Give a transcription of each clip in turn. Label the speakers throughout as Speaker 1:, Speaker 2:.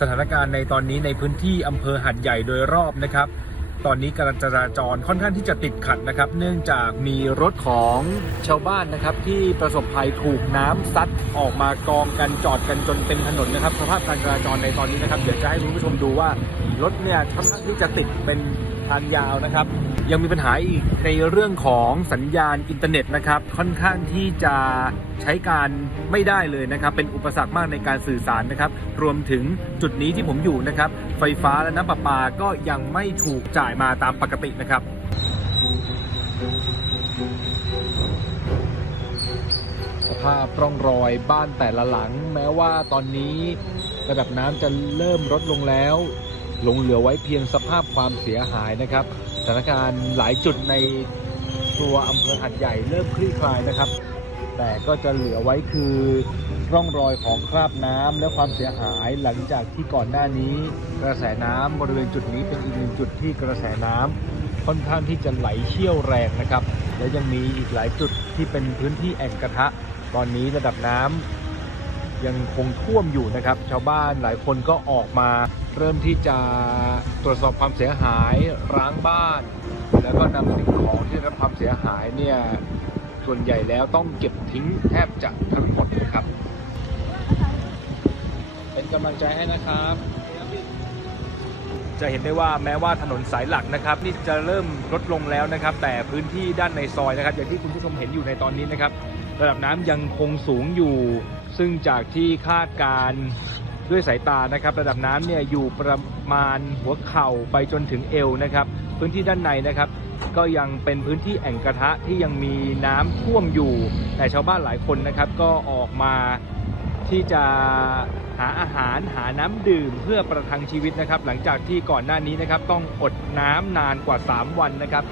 Speaker 1: สถานการณ์ในตอนนี้ในพื้นที่อำเภอหัดใหญ่โดยรอบนะครับ ตอนนี้การจราจรค่อนข้างที่จะติดขัดนะครับ เนื่องจากมีรถของชาวบ้านนะครับ ที่ประสบภัยถูกน้ำซัดออกมากองกันจอดกันจนเป็นถนนนะครับ สภาพการจราจรในตอนนี้นะครับเดี๋ยวจะให้คุณผู้ชมดูว่ารถเนี่ยค่อนข้างที่จะติดเป็นทางยาวนะครับ ยังมีปัญหาอีกในเรื่องของสัญญาณอินเทอร์เน็ตนะครับ ค่อนข้างที่จะใช้การไม่ได้เลยนะครับ เป็นอุปสรรคมากในการสื่อสารนะครับ รวมถึงจุดนี้ที่ผมอยู่นะครับ ไฟฟ้าและน้ำประปาก็ยังไม่ถูกจ่ายมาตามปกตินะครับสภาพร่องรอยบ้านแต่ละหลัง แม้ว่าตอนนี้ระดับน้ำจะเริ่มลดลงแล้วหลงเหลือไว้เพียงสภาพความเสียหายนะครับ ถานการณ์หลายจุดในตัวอำเภอหัดใหญ่เริ่มคลี่คลายนะครับ แต่ก็จะเหลือไว้คือร่องรอยของคราบน้ำและความเสียหายหลังจากที่ก่อนหน้านี้ กระแสน้ำบริเวณจุดนี้เป็นอีกหนึ่งจุดที่กระแสน้ำค่อนข้างที่จะไหลเชี่ยวแรงนะครับ และยังมีอีกหลายจุดที่เป็นพื้นที่แอ่งกระทะ ตอนนี้ระดับน้ำ ยังคงท่วมอยู่นะครับ ชาวบ้านหลายคนก็ออกมา เริ่มที่จะตรวจสอบความเสียหายร้างบ้าน แล้วก็นำสิ่งของที่ได้รับความเสียหายเนี่ยส่วนใหญ่แล้วต้องเก็บทิ้งแทบจะทั้งหมดนะครับ เป็นกำลังใจให้นะครับ จะเห็นได้ว่าแม้ว่าถนนสายหลักนะครับ นี่จะเริ่มลดลงแล้วนะครับ แต่พื้นที่ด้านในซอยนะครับ อย่างที่คุณผู้ชมเห็นอยู่ในตอนนี้นะครับ ระดับน้ำยังคงสูงอยู่ ซึ่งจากที่คาดการด้วยสายตานะครับ ระดับน้ำเนี่ยอยู่ประมาณหัวเข่าไปจนถึงเอวนะครับ พื้นที่ด้านในนะครับ ก็ยังเป็นพื้นที่แอ่งกระทะที่ยังมีน้ำท่วมอยู่ แต่ชาวบ้านหลายคนนะครับ ก็ออกมาที่จะหาอาหารหาน้ำดื่มเพื่อประทังชีวิตนะครับ หลังจากที่ก่อนหน้านี้นะครับ ต้องอดน้ำนานกว่า 3 วันนะครับ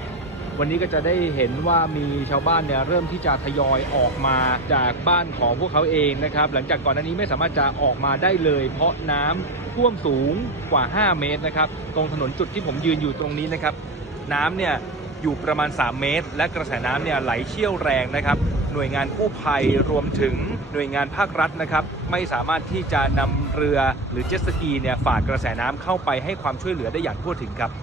Speaker 1: วันนี้ก็จะได้เห็นว่ามีชาวบ้านเนี่ยเริ่มที่จะทยอยออกมาจากบ้านของพวกเขาเองนะครับ หลังจากก่อนหน้านี้ไม่สามารถจะออกมาได้เลย เพราะน้ำท่วมสูงกว่า 5 เมตรนะครับ ตรงถนนจุดที่ผมยืนอยู่ตรงนี้นะครับ น้ำเนี่ยอยู่ประมาณ 3 เมตร และกระแสน้ำเนี่ยไหลเชี่ยวแรงนะครับ หน่วยงานกู้ภัยรวมถึงหน่วยงานภาครัฐนะครับ ไม่สามารถที่จะนำเรือหรือเจ็ตสกีเนี่ยฝ่ากระแสน้ำเข้าไปให้ความช่วยเหลือได้อย่างทั่วถึงครับ